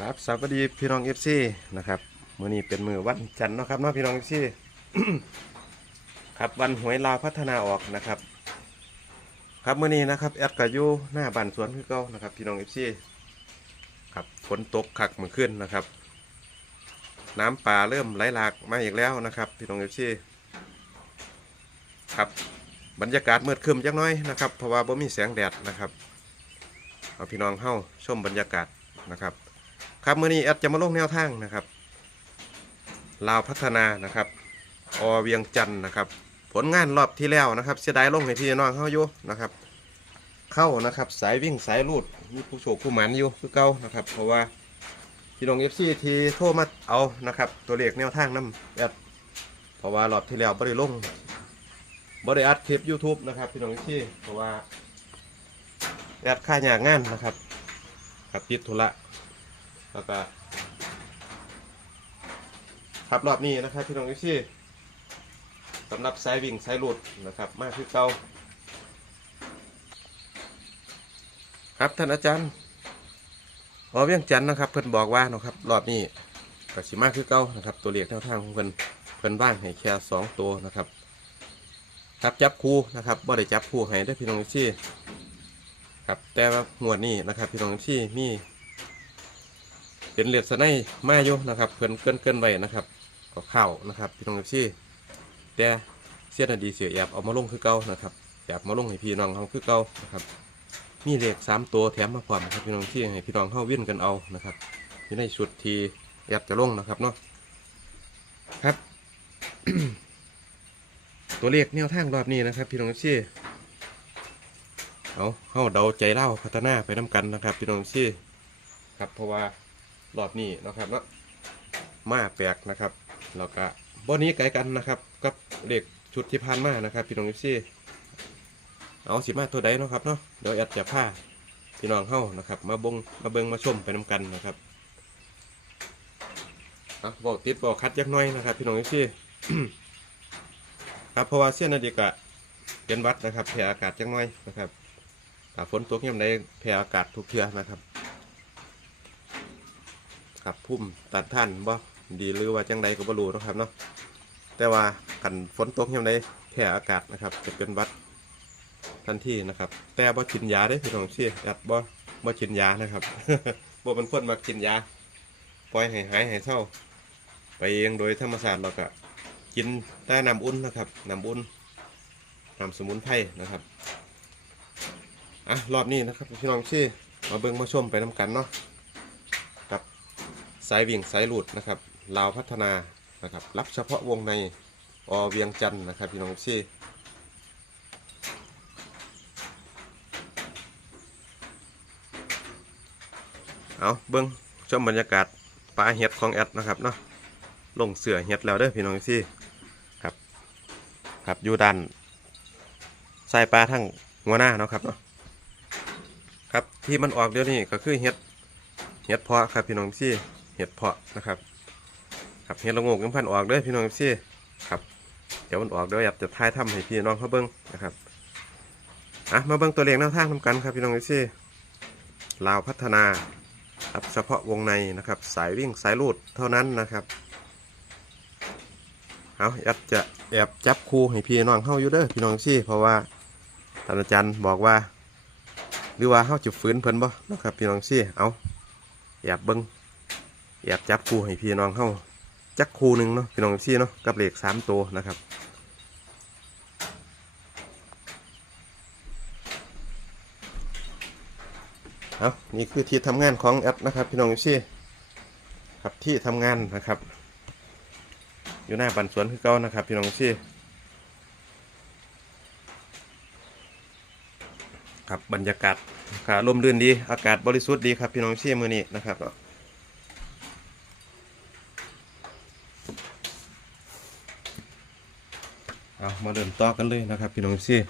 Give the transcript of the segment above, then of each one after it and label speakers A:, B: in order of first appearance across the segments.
A: ครับสวัสดีพี่น้องเอฟซีนะครับมื้อนี้เป็นมือวันจันทร์เนาะครับเนาะพี่น้องเอฟซีครับวันหวยลาวพัฒนาออกนะครับ ครับมื้อนี้นะครับแอดก็อยู่หน้าบ้านสวนคือเก่านะครับ พี่น้องเอฟซีครับฝนตกคักเมื่อคืนนะครับ น้ำป่าเริ่มไหลหลากมาอีกแล้วนะครับ พี่น้องเอฟซีครับบรรยากาศมืดครึ้มจักน้อยนะครับเพราะว่าบ่มีแสงแดดนะครับเอาพี่น้องเข้าชมบรรยากาศนะครับ ครับเมื่อนี้แอดจะมาลงแนวทางนะครับลาวพัฒนานะครับอเวียงจันนะครับ ผลงานรอบที่แล้วนะครับ เสียดายลงให้พี่น้องเข้าอยู่นะครับ เข้านะครับสายวิ่งสายลูดมีผู้โชคผู้หมันอยู่คือเก่านะครับ เพราะว่าพี่น้องเอฟซีทีโทรมาเอานะครับ ตัวเลขแนวทางน้ำแอดเพราะว่ารอบที่แล้วบริลงบริอัดคลิป YouTube นะครับพี่น้องเอฟซีเพราะว่าแอดค่ายากงานนะครับกับติดธุระ แล้วก็ครับรอบนี้นะครับพี่น้องเอฟซีสำหรับสายวิ่งสายหลุดนะครับ มากคือเก่าครับท่านอาจารย์อเวียงจันทน์นะครับ เพิ่นบอกว่านะครับรอบนี้ก็สิมากคือเก่านะครับ ตัวเลขแนวทางของเพิ่นเพิ่นบ้างให้แค่สองตัวนะครับครับจับคู่นะครับบ่ได้จับคู่ให้ได้พี่น้องเอฟซีครับแต่ว่างวดนี้นะครับ พี่น้องเอฟซีมี เป็นเหรียญสไนมาอยู่นะครับเกินเกินเกินไว้นะครับก็เข้านะครับพี่น้องเอฟซีแต่เสียนดีเสียแอบเอามาลงคือเก่านะครับแอบมาลงให้พี่น้องเขาคือเก่านะครับมีเลขสามตัวแถมมาพร้อมนะครับพี่น้องที่ให้พี่น้องเข้าวิ่นกันเอานะครับอยู่ในชุดที่แอบจะลงนะครับเนาะครับ ตัวเลขแนวทางรอบนี้นะครับ พี่น้องที่เอาเข้าเดาใจเล่าพัฒนาไปน้กันนะครับ พี่น้องที่ครับเพราะว่า รอบนี้นะครับเนาะมาแปลกนะครับแล้วก็บ่หนี้ไกลกันนะครับ กับเด็กชุดที่ผ่านมานะครับพี่น้องเอฟซีเอาสิมาตัวใดเนาะครับเนาะเดี๋ยวแอดจะพาพี่น้องเข้านะครับ มาบงมาเบิงมาชมไปน้กันนะครับเอาบอกติดบอกคัดยักหน้อยนะครับ พี่น้องเอฟซีครับเพราะว่าเส้นนาฬิกาเป็นวัดนะครับแผ่อากาศจังน้อยนะครับฝนตกยังไงแผ่อากาศทุกเทือนะครับ ครับพุ่มตัดท่านบ่ดีหรือว่าจังใดก็บ่รู้นะครับเนาะแต่ว่ากันฝนตกยังไดแผ่อากาศนะครับ จะเป็นวัดทันทีนะครับ แต่บ่กินยาได้พี่น้องเชี่ยแอดบ่บ่กินยานะครับบ่เป็นคนมากินยาปล่อยให้หายให้เศร้า ไปเองโดยธรรมชาติเราก็กินแต่น้ำอุ่นนะครับน้ำอุ่นน้ำสมุนไพรนะครับอะรอบนี้นะครับพี่น้องเชี่ยมาเบิ่งมาชมไปนํกันเนาะ สายวิ่งสายหลุดนะครับลาวพัฒนานะครับรับเฉพาะวงในอเวียงจันทน์นะครับพี่น้องซี่เอาเบิ้งชมบรรยากาศปลาเห็ดของแอดนะครับเนาะลงเสือเห็ดแล้วเด้อพี่น้องซี่ครับครับอยู่ด้านใส่ปลาทั้งหัวหน้าเนาะครับเนาะครับที่มันออกเดี๋ยวนี้ก็คือเห็ดเห็ดเพาะครับพี่น้องซี่ เห็ดเพาะนะครับ ครับเห็ดละงกยังพันออกเด้อพี่น้องซี่ครับ เดี๋ยวมันออกเดี๋ยวอยากจะทายทำให้พี่น้องเขาเบิ้งนะครับอะมาเบิ้งตัวเลขแนวทางนำกันครับพี่น้องซี่ลาวพัฒนาครับเฉพาะวงในนะครับ สายวิ่งสายลูดเท่านั้นนะครับเอาแอบจะแอบจับคู่ให้พี่น้องเข้าอยู่เด้อพี่น้องซี่เพราะว่าท่านอาจารย์บอกว่า หรือว่าเข้าจะฝืนเพิ่นบ่นะครับพี่น้องซี่เอาแอบเบิ้ง แอยากจับคู่ให้พี่น้องเข้าจักคู่หนึ่งเนาะพี่น้องซี่เนาะกับเหลขสามตัวนะครับเอานี่คือที่ทำงานของแอปนะครับ พี่น้องซี่ครับที่ทำงานนะครับ อยู่หน้าบันสวนคือเก่านะครับ พี่น้องซี่ครับบรรยากาศอากาศลมรื่นดี อากาศบริสุทธิ์ดีครับพี่น้องซี่มือนี้นะครับ เริ่มต่อกันเลยนะครับพี่น้องซี่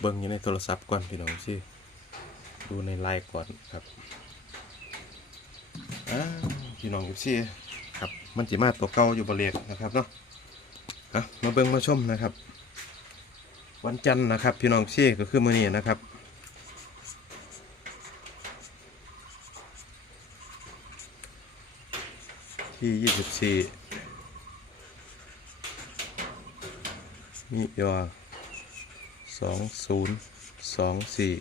A: เบิ่งอยู่ในโทรศัพท์ก่อนพี่น้องสิดูในไลน์ก่อนครับอ้าพี่น้องสิครับมันจิมาตัวเก่าอยู่บริเวณนะครับเนาะอะมาเบิ่งมาชมนะครับ วันจันทร์นะครับ พี่น้องสิก็คือมื้อนี้นะครับที่ยี่สิบสี่มิยอ สองศูนย์สองสี่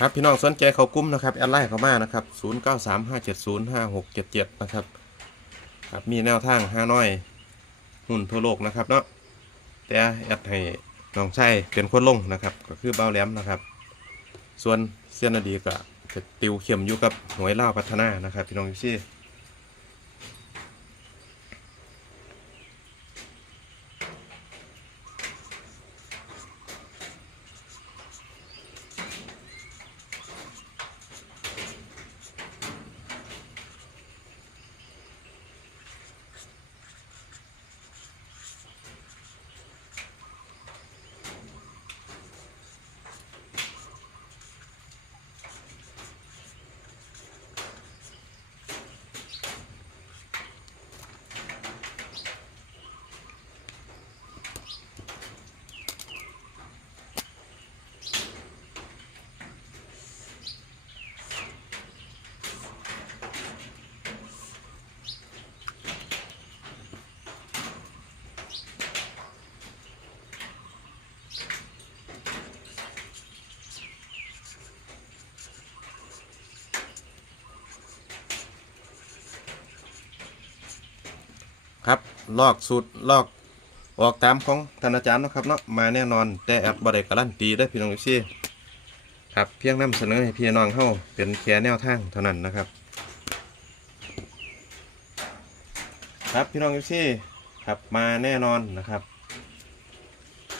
A: ครับพี่น้องสนใจเขากุ้มนะครับแอดไลน์เขามานะครับศูนย์เก้าสามห้าเจ็ดศูนย์ห้าหกเจ็ดเจ็ดนะครับครับมีแนวทางห้าน้อยหุ่นทั่วโลกนะครับเนาะแต่แอดให้น้องชายเป็นคนลงนะครับ ก็คือเบ้าแหลมนะครับ ส่วนเส้นอดีก็จะติวเข้มอยู่กับหวยล่าพัฒนานะครับ พี่น้องยูซี่ ลอกสูตรลอกออกตามของท่านอาจารย์นะครับเนาะมาแน่นอน แต่แอดบริการันตีได้พี่น้องยูซี่ครับเพียงนำเสนอให้พี่น้องเข้าเป็นแค่แนวทางเท่านั้นนะครับ ครับพี่น้องยูซี่ครับมาแน่นอนนะครับ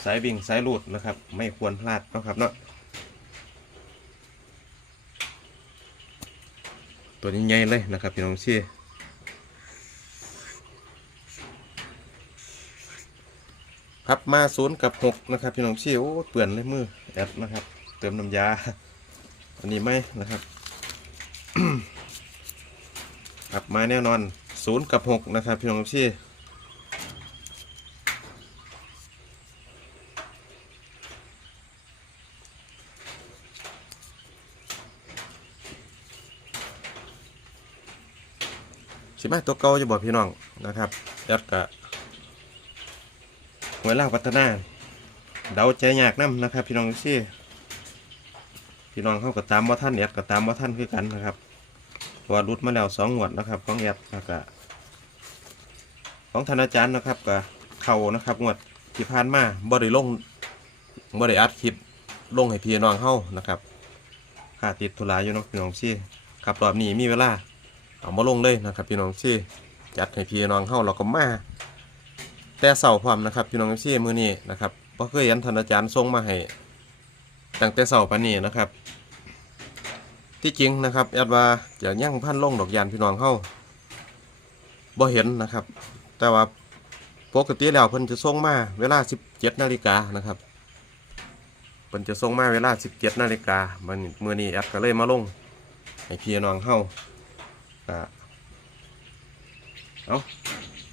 A: สายบิ่งสายหลุดนะครับ ไม่ควรพลาดนะครับเนาะตัวนี้ใหญ่เลยนะครับพี่น้องยูซี่ ครับมาศูนย์กับหกนะครับพี่น้องพี่โอ้เปื่อนเลยมือแอดนะครับ เติมน้ำยา อันนี้ไหมนะครับครับมาแน่นอนศูนย์กับหกนะครับพี่น้องยูซี่สิมาตัวเก่าจะบอกพี่น้องนะครับยัดกะ หวยล่าพัฒนา เดาใจยากน้ำนะครับ พี่น้องซี่พี่น้องเข้ากับตามว่าท่านยัดกับตามว่าท่านคือกันนะครับเพราะว่ารุดมาแล้วสองงวดนะครับ ของยัดแล้วก็ของธนาจารย์นะครับกับเข่านะครับงวดที่ผ่านมาบ่ได้ลงบ่ได้อัดคลิปลงให้พี่น้องเข้านะครับค่าติดธุระอยู่นะพี่น้องซี่ครับรอบนี้มีเวลาเอามาลงเลยนะครับ พี่น้องซี่จัดให้พี่น้องเข้าเราก็มา แต่เสาร์พร้อมนะครับพี่น้องซี่มือนี้นะครับเพราะเคยเห็นทนอาจารย์ส่งมาให้ตั้งแต่เสาปานนี้นะครับ ที่จริงนะครับแอดว่าจะย่างพันลงดอกยานพี่น้องเข้าบ่เห็นนะครับ แต่ว่าปกติแล้วเพิ่นจะส่งมาเวลา 17นาฬิกานะครับเพิ่นจะส่งมาเวลา 17นาฬิกามันมื้อนี้แอดก็เลยมาลงให้พี่น้องเข้าก็เอา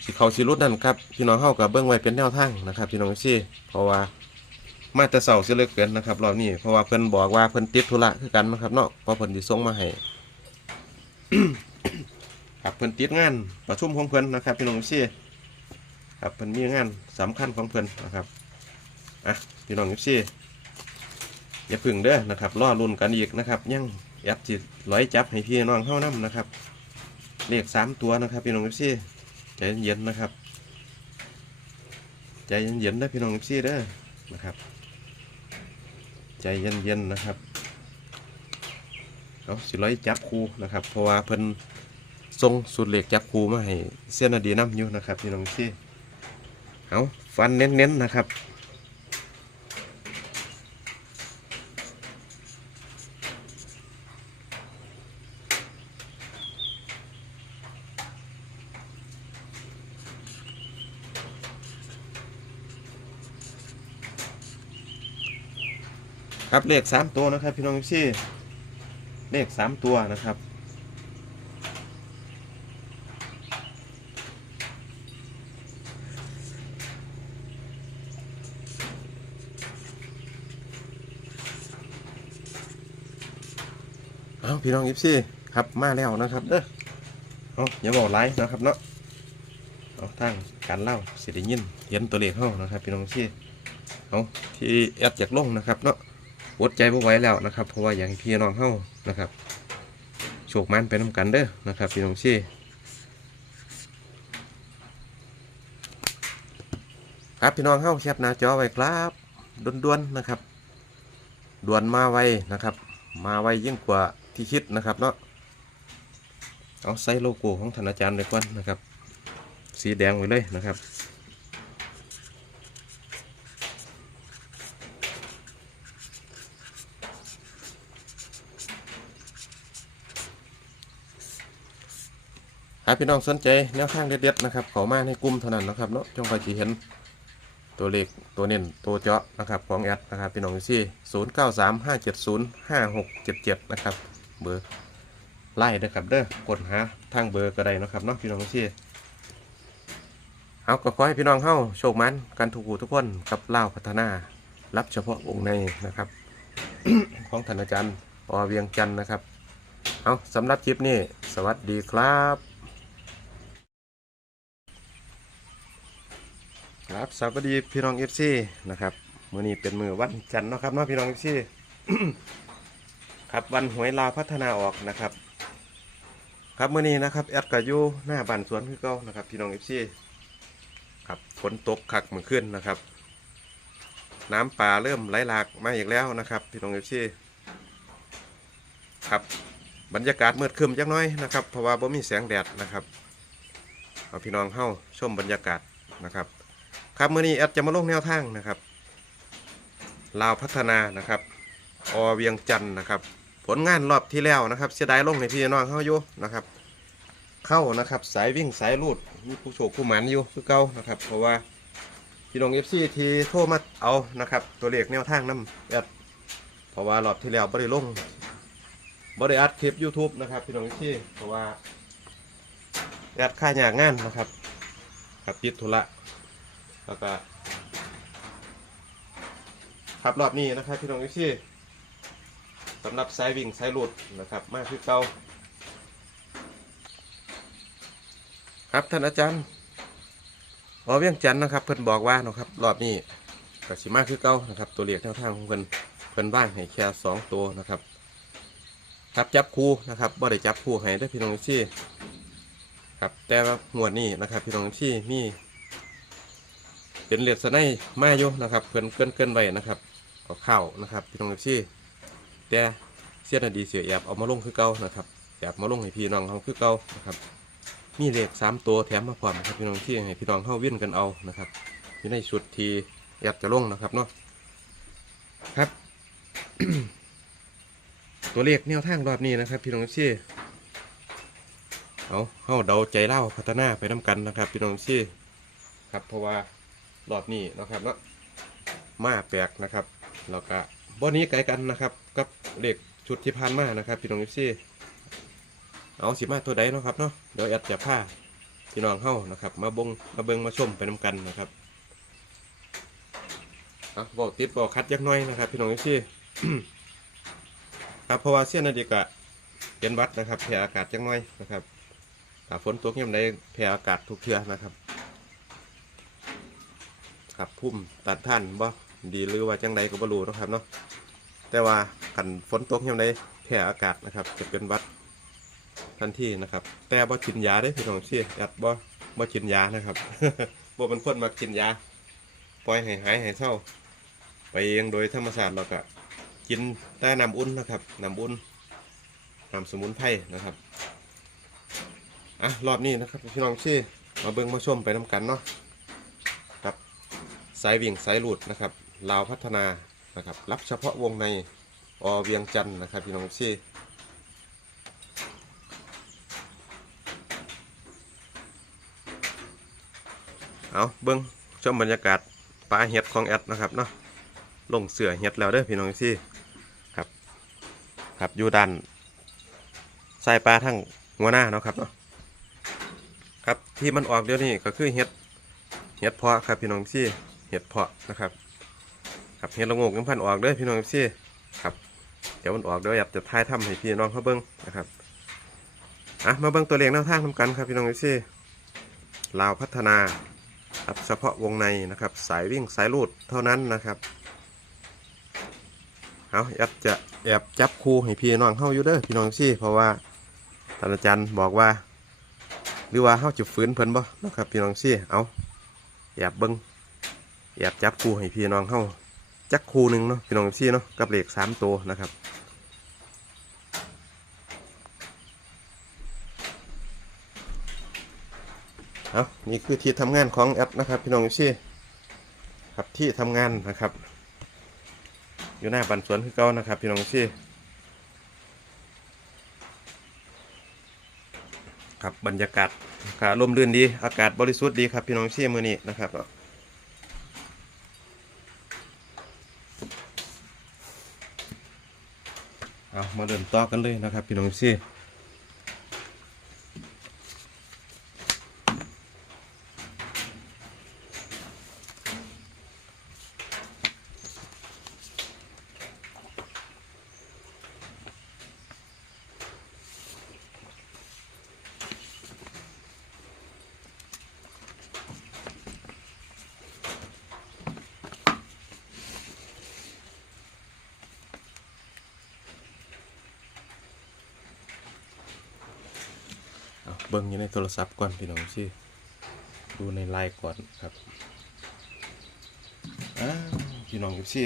A: สิเขาสิรุดนั่นครับพี่น้องเข้ากับเบื้องไว้เป็นแนวทางนะครับพี่น้องซี่เพราะว่ามาแต่เสาเสียเลือเกินนะครับรอบนี้เพราะว่าเพิ่นบอกว่าเพิ่นติดธุระคือกันนะครับเนาะเพราะเพิ่นสิส่งมาให้ครับเพิ่นติดงานประชุมของเพิ่นนะครับพี่น้องซี่ครับเพิ่นมีงานสำคัญของเพิ่นนะครับอะพี่น้องซี่อย่าพึ่งเด้อนะครับรอรุ่นกันอีกนะครับยังยับจิตร้อยจับให้พี่น้องเข้านํนะครับเลขสามตัวนะครับพี่น้องเอฟซี ใจเย็นๆนะครับ ใจเย็นๆนะพี่น้องซีเด้อนะครับ ใจเย็นๆนะครับเอาสิร้อยจับคูนะครับ เพราะว่าเพิ่นทรงสุดเหล็กจับคูมาให้เส้นอดีน้ำอยู่นะครับพี่น้องซี่เอาฟันเน้นๆนะครับ ครับเลขสามตัวนะครับ พี่น้องพี่เลขสามตัวนะครับเอาพี่น้องยิปซี่ครับมาแล้วนะครับเด้อเอาอย่าบอกไลฟ์นะครับเนาะเอาทางการเล่าเสิได้ยินเห็นตัวเลขเข้านะครับ พี่น้องยิปซี่เอาที่แอดจากลงนะครับเนาะ อดใจบ่ไหว้แล้วนะครับ เพราะว่าอย่างพี่น้องเข้านะครับโชคมันไปน้ำกันเด้อนะครับพี่น้องยิปซี่ครับพี่น้องเข้าแคปหน้าจอไว้ครับด่วนๆนะครับด่วนมาไวนะครับ มาไวยิ่งกว่าที่คิดนะครับเนาะเอาใส่โลโก้ของธนาจารย์เลยก่อนนะครับ สีแดงไว้เลยนะครับ หากพี่น้องสนใจแนวทางเด็ดๆนะครับขอมาในกลุ่มเท่านั้นนะครับเนาะจงคอยจีเห็นตัวเลขตัวเน้นตัวเจาะนะครับของแอดนะครับพี่น้องซี่ศูนย์เก้าสามห้าเจ็ดศูนย์ห้าหกเจ็ดเจ็ดนะครับเบอร์ไล่นะครับเด้อกดหาทางเบอร์ก็ได้นะครับเนาะพี่น้องซี่เอาก็ขอให้พี่น้องเข้าโชคมันกันทุกหูทุกคนกับเล่าพัฒนา รับเฉพาะวงในนะครับ ของธนาจารย์อเวียงจันนะครับเอาสำหรับคลิปนี้ สวัสดีครับ ครับสวัสดีพี่น้องเอฟซีนะครับมื้อนี้เป็นมือวันจันทร์เนาะครับเนาะพี่น้องเอฟซีครับวันหวยลาวพัฒนาออกนะครับ ครับมื้อนี้นะครับแอดก็อยู่หน้าบ้านสวนคือเก่านะครับ พี่น้องเอฟซีครับฝนตกคักเมื่อคืนนะครับ น้ำป่าเริ่มไหลหลากมาอีกแล้วนะครับ พี่น้องเอฟซีครับบรรยากาศมืดครึมจักน้อยนะครับเพราะว่าบ่มีแสงแดดนะครับเอาพี่น้องเข้าชมบรรยากาศนะครับ ครับเมื่อนี้แอดจะมาลงแนวทางนะครับลาวพัฒนานะครับอเวียงจันทร์นะครับ ผลงานรอบที่แล้วนะครับ เสียดายลงในพี่น้องเข้าอยู่นะครับ เข้านะครับสายวิ่งสายลูดมีผู้โชคผู้หมันอยู่คือเก่านะครับ เพราะว่าพี่น้องเอฟซีทีโทรมาเอานะครับ ตัวเลขแนวทางน้ำแอดเพราะว่ารอบที่แล้วบ่ได้ลงบ่ได้อัดคลิป YouTube นะครับพี่น้องเอฟซีเพราะว่าแอดค่าหยากงานนะครับกับติดธุระ แล้วก็ขับรอบนี้นะครับพี่น้องที่สำหรับสายวิ่งสายหลุดนะครับ มากคือเก่าครับท่านอาจารย์อเวียงจันทร์นะครับ เพิ่นบอกว่านะครับรอบนี้ก็สิมากคือเก่านะครับ ตัวเลขแนวทางของเพิ่นเพิ่นบ้างให้แค่สองตัวนะครับครับจับคู่นะครับบ่ได้จับคู่ให้ได้พี่น้องที่ครับแต่ว่างวดนี้นะครับ พี่น้องที่มี เป็นเหรียญสไนมาอยู่นะครับเพื่อนเกินเกินไว้นะครับก็เข้านะครับพี่น้องเอฟซีแต่เสียนาดีเสียแอบเอามาลงคือเก่านะครับแอบมาลงให้พี่น้องเขาคือเก่านะครับมีเลขสามตัวแถมมาพร้อมนะครับพี่น้องที่ให้พี่น้องเข้าวิ่นกันเอานะครับอยู่ในชุดที่แอบจะลงนะครับเนาะครับ ตัวเลขแนวทางรอบนี้นะครับ พี่น้องเอฟซีเอาเข้าเดาใจเล่าพัฒนาไปน้ากันนะครับ พี่น้องเอฟซีครับเพราะว่า รอบนี้นะครับเนาะมาแปลกนะครับแล้วก็บ่นี้ไกลกันนะครับ กับเลขชุดที่ผ่านมานะครับพี่น้องเอฟซีเอาสิมาตัวใดเนาะครับเนาะเดี๋ยวแอดจะพาพี่น้องเข้านะครับ มาบงมาเบิงมาชมไปนำกันนะครับอะบอกติดบอกคัดยักหน้อยนะครับ พี่น้องเอฟซีครับเพราะว่าเสี้ยนนาฬิกาเป็นวัดนะครับแผ่อากาศจังน้อยนะครับฝนตกยังไงแผ่อากาศทุกเทือนะครับ ครับพุ่มตัดท่านบ่ดีหรือว่าจังใดก็บ่รู้นะครับเนาะแต่ว่าขันฝนตกยังไดแผ่อากาศนะครับ จะเป็นวัดทันทีนะครับ แต่บ่กินยาได้พี่น้องเชี่ยแอดบ่บ่กินยานะครับบ่เป็นคนมากินยาปล่อยให้หายให้เศร้า ไปเองโดยธรรมชาติเราก็กินแต่น้ำอุ่นนะครับน้ำอุ่นน้ำสมุนไพรนะครับอะรอบนี้นะครับพี่น้องเชี่ยมาเบิ่งมาชมไปนํกันเนาะ สายวิ่งสายหลุดนะครับลาวพัฒนานะครับรับเฉพาะวงในอเวียงจันนะครับพี่น้องซี่เอาเบิ้งชมบรรยากาศปลาเห็ดของแอดนะครับเนาะลงเสือเฮ็ดแล้วเด้อพี่น้องซี่ครับครับอยู่ด้านสายปลาทั้งหัวหน้าเนาะครับเนาะครับที่มันออกเดี๋ยวนี้ก็คือเฮ็ดเฮ็ดเพาะครับพี่น้องซี่ เฮ็ดเพาะนะครับครับเฮ็ดละงกน้ำพันออกเด้อพี่น้องซี่ครับ เดี๋ยวมันออกเดี๋ยวอยากจะทายทำให้พี่น้องเขาเบิ่งนะครับอะมาเบิ่งตัวเลขแนวทางทำกันครับพี่น้องซี่ลาวพัฒนาครับเฉพาะวงในนะครับ สายวิ่งสายลูดเท่านั้นนะครับเอาแอบจะแอบจับครูให้พี่น้องเข้าอยู่เด้อพี่น้องซี่เพราะว่าท่านอาจารย์บอกว่า หรือว่าเข้าจะฝืนเพิ่นบ่นะครับพี่น้องซี่เอาแอบเบิ้ง แอบจับครูให้พี่น้องเข้าจักครูหนึ่งเนาะพี่น้องซี่เนาะกับเหลขสามตัวนะครับเอานี่คือที่ทำงานของแอปนะครับ พี่น้องซี่ครับที่ทำงานนะครับ อยู่หน้าบันสวนคือเก่านะครับ พี่น้องซี่ครับบรรยากาศขาลมรื่นดี อากาศบริสุทธิ์ดีครับพี่น้องซี่มือนี้นะครับ เอามาเดินต่อกันเลยนะครับพี่น้องซี่ เบิ้งอยู่ในโทรศัพท์ก่อนพี่น้องซี่ดูในไลน์ก่อนครับพี่น้องซี่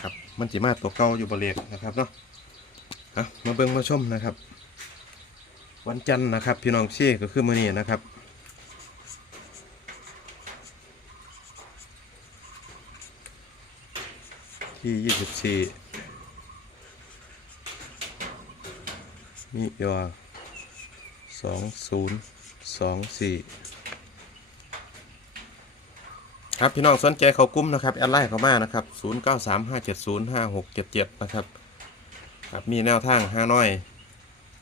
A: ครับมันจิมาตัวเก่าอยู่บริเวณนะครับเนาะมาเบิ้งมาชมนะครับ วันจันทร์นะครับ พี่น้องซี่ก็คือมื้อนี้นะครับที่ยี่สิบสี่มิยอ สองศูนย์สองสี่ครับพี่น้องสนใจเขากุ้มนะครับแอดไลน์เขามานะครับศูนย์เก้าสามห้าเจ็ดศูนย์ห้าหกเจ็ดเจ็ดนะครับครับมีแนวทางห้าน้อย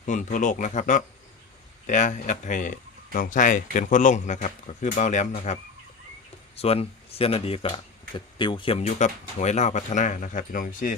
A: หุ่นทั่วโลกนะครับเนาะแต่แอดให้น้องชายเป็นคนลงนะครับ ก็คือเบ้าแหลมนะครับ ส่วนเสี้ยนอดีก็จะติวเข้มอยู่กับหวยเล่าพัฒนานะครับ พี่น้องพี่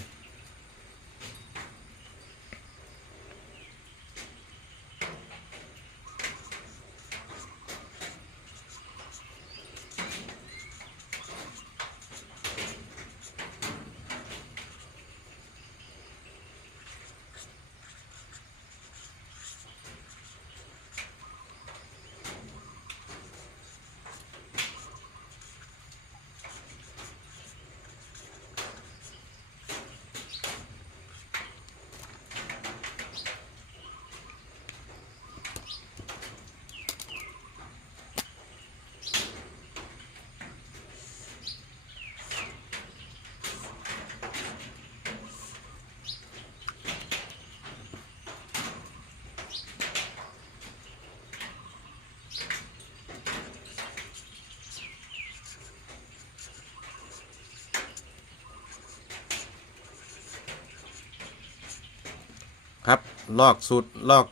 A: ลอกสูตรลอก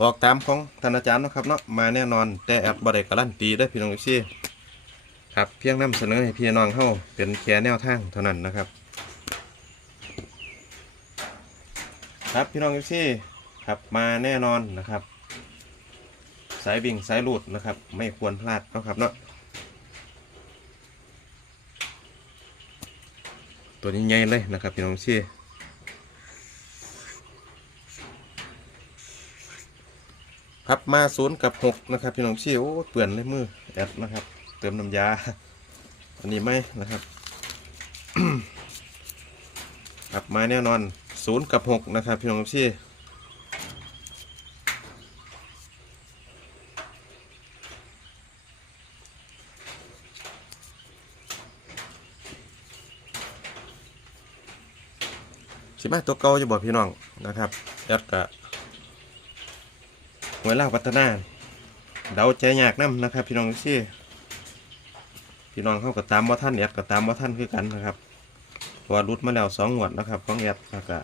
A: ออกตามของท่านอาจารย์นะครับเนาะมาแน่นอนแต่แอดบริการันตีได้พี่น้องพี่ซี่ครับเพียงนำเสนอให้พี่น้องเข้าเป็นแค่แนวทางเท่านั้นนะครับ ครับพี่น้องพี่ซี่ครับมาแน่นอนนะครับ สายวิ่งสายลูดนะครับ ไม่ควรพลาดนะครับเนาะตัวนี้ใหญ่เลยนะครับพี่น้องพี่ซี่ ครับมาศูนย์กับหกนะครับพี่น้องพี่โอ้เปื่อนเลยมือแอดนะครับ เติมน้ำยา อันนี้ไหมนะครับครับมาแน่นอนศูนย์กับหกนะครับพี่น้องพี่สิมาตัวเก่าจะบอกพี่น้องนะครับแอดกะ หวยลาวพัฒนาเดาใจยากน้ำนะครับ พี่น้องซี่พี่น้องเข้ากับตามว่าท่านแอดกับตามว่าท่านคือกันนะครับราะว่ารุดมาแล้วสองงวดนะครับ ของแอดแล้วก็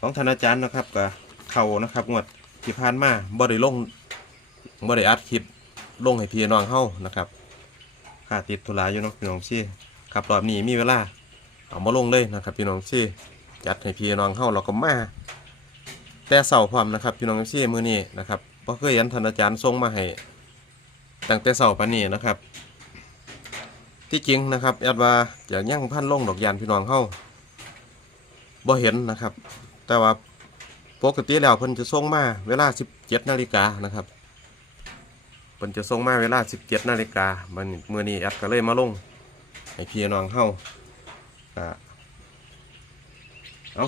A: ของธนาจารย์นะครับก็เขานะครับงวดที่ผ่านมาบ่ได้ลงบ่ได้อัดคลิปลงให้พี่น้องเฮานะครับค่าติดธุระอยู่นะพี่น้องซี่ครับรอบนี้มีเวลาเอามาลงเลยนะครับ พี่น้องซี่จัดให้พี่น้องเฮาเราก็มา แต่เสาพร้อมนะครับพี่น้องซี่มือนี้นะครับบ่เคยเห็นธนาจารย์ส่งมาให้ตั้งแต่เสาปานนี้นะครับ ที่จริงนะครับแอดว่าอยากยั่งพันลงดอกยานพี่น้องเฮาบ่เห็นนะครับ แต่ว่าปกติแล้วเพิ่นจะส่งมาเวลา 17นาฬิกานะครับเพิ่นจะส่งมาเวลา 17นาฬิกามันมื้อนี้แอดก็เลยมาลงให้พี่น้องเฮาก็เอา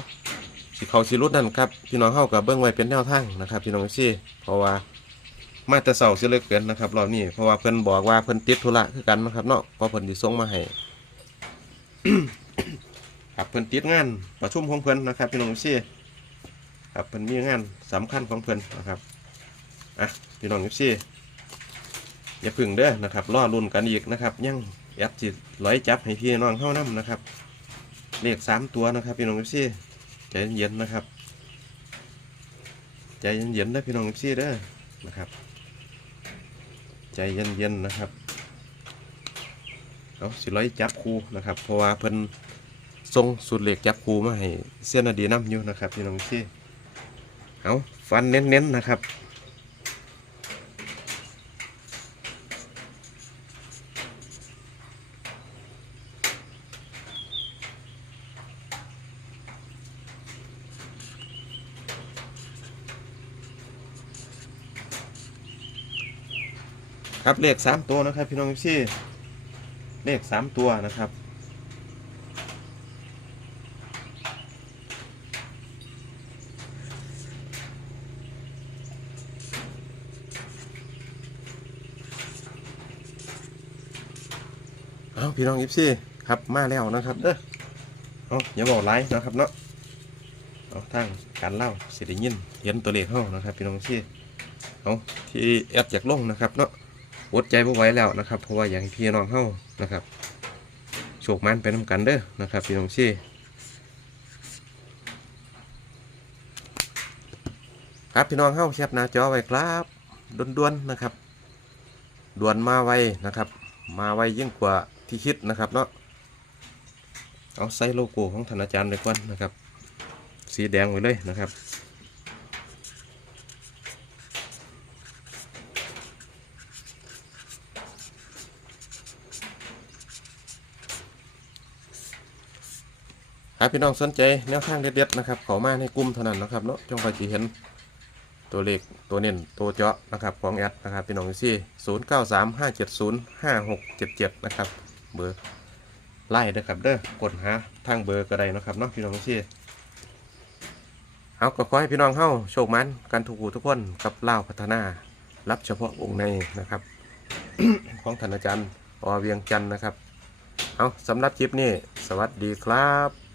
A: สิเขาสิรุดนั่นครับพี่น้องเฮาก็เบิ่งไว้เป็นแนวทางนะครับพี่น้องซี่เพราะว่ามาแต่เสาเสียเลยเกินนะครับรอบนี้เพราะว่าเพิ่นบอกว่าเพิ่นติดธุระคือกันนะครับเนาะเพราะเพิ่นสิส่งมาให้ครับเพิ่นติดงานประชุมของเพิ่นนะครับพี่น้องซี่ครับเพิ่นมีงานสำคัญของเพิ่นนะครับอะพี่น้องซี่อย่าพึ่งเด้อนะครับรอรุ่นกันอีกนะครับยังแอปจิตร้อยจับให้พี่น้องเฮานํนะครับเลขสามตัวนะครับพี่น้องซี่ ใจเย็นๆนะครับ ใจเย็นๆเด้พี่น้องซี่เด้อนะครับ ใจเย็นๆนะครับเอาสิร้อยจับครูนะครับ เพราะว่าเพิ่นทรงสุดเหล็กจับครูมาให้เส้นอดีน้ำอยู่นะครับพี่น้องที่เอาฟันเน้นๆนะครับ ครับเลขสามตัวนะครับ พี่น้องที่เลขสามตัวนะครับเอาพี่น้องยิปซี่ครับมาแล้วนะครับเด้อเอาอย่าบอกไลฟ์นะครับเนาะเอาทางการเล่าเสิได้ยินเห็นตัวเลขเข้านะครับ พี่น้องยิปซี่เอาที่แอดจากลงนะครับเนาะ อดใจบ่ไหวแล้วนะครับ เพราะว่าอย่างพี่น้องเฮานะครับโชคมันไปน้ำกันเด้อนะครับพี่น้องซี่ครับพี่น้องเฮาแคปหน้าจอไว้ครับด่วนๆนะครับด่วนมาไวนะครับ มาไวยิ่งกว่าที่คิดนะครับเนาะเอาใส่โลโก้ของธนาจารย์เลยก่อนนะครับ สีแดงไว้เลยนะครับ ครับพี่น้องสนใจแนวทางเด็ดๆนะครับขอมาในกลุ่มเท่านั้นนะครับเนาะจงคอยจีเห็นตัวเลขตัวเน้นตัวเจาะนะครับของแอดนะครับพี่น้องซี่ศูนย์เก้าสามห้าเจ็ดศูนย์ห้าหกเจ็ดเจ็ดนะครับเบอร์ไล่นะครับเด้อกดหาทางเบอร์ก็ได้นะครับเนาะพี่น้องซี่เอาก็ขอให้พี่น้องเข้าโชคมันกันทุกหูทุกคนกับเล่าพัฒนา รับเฉพาะองค์ในนะครับ ของท่านอาจารย์อเวียงจันทร์นะครับเอาสำหรับคลิปนี้ สวัสดีครับ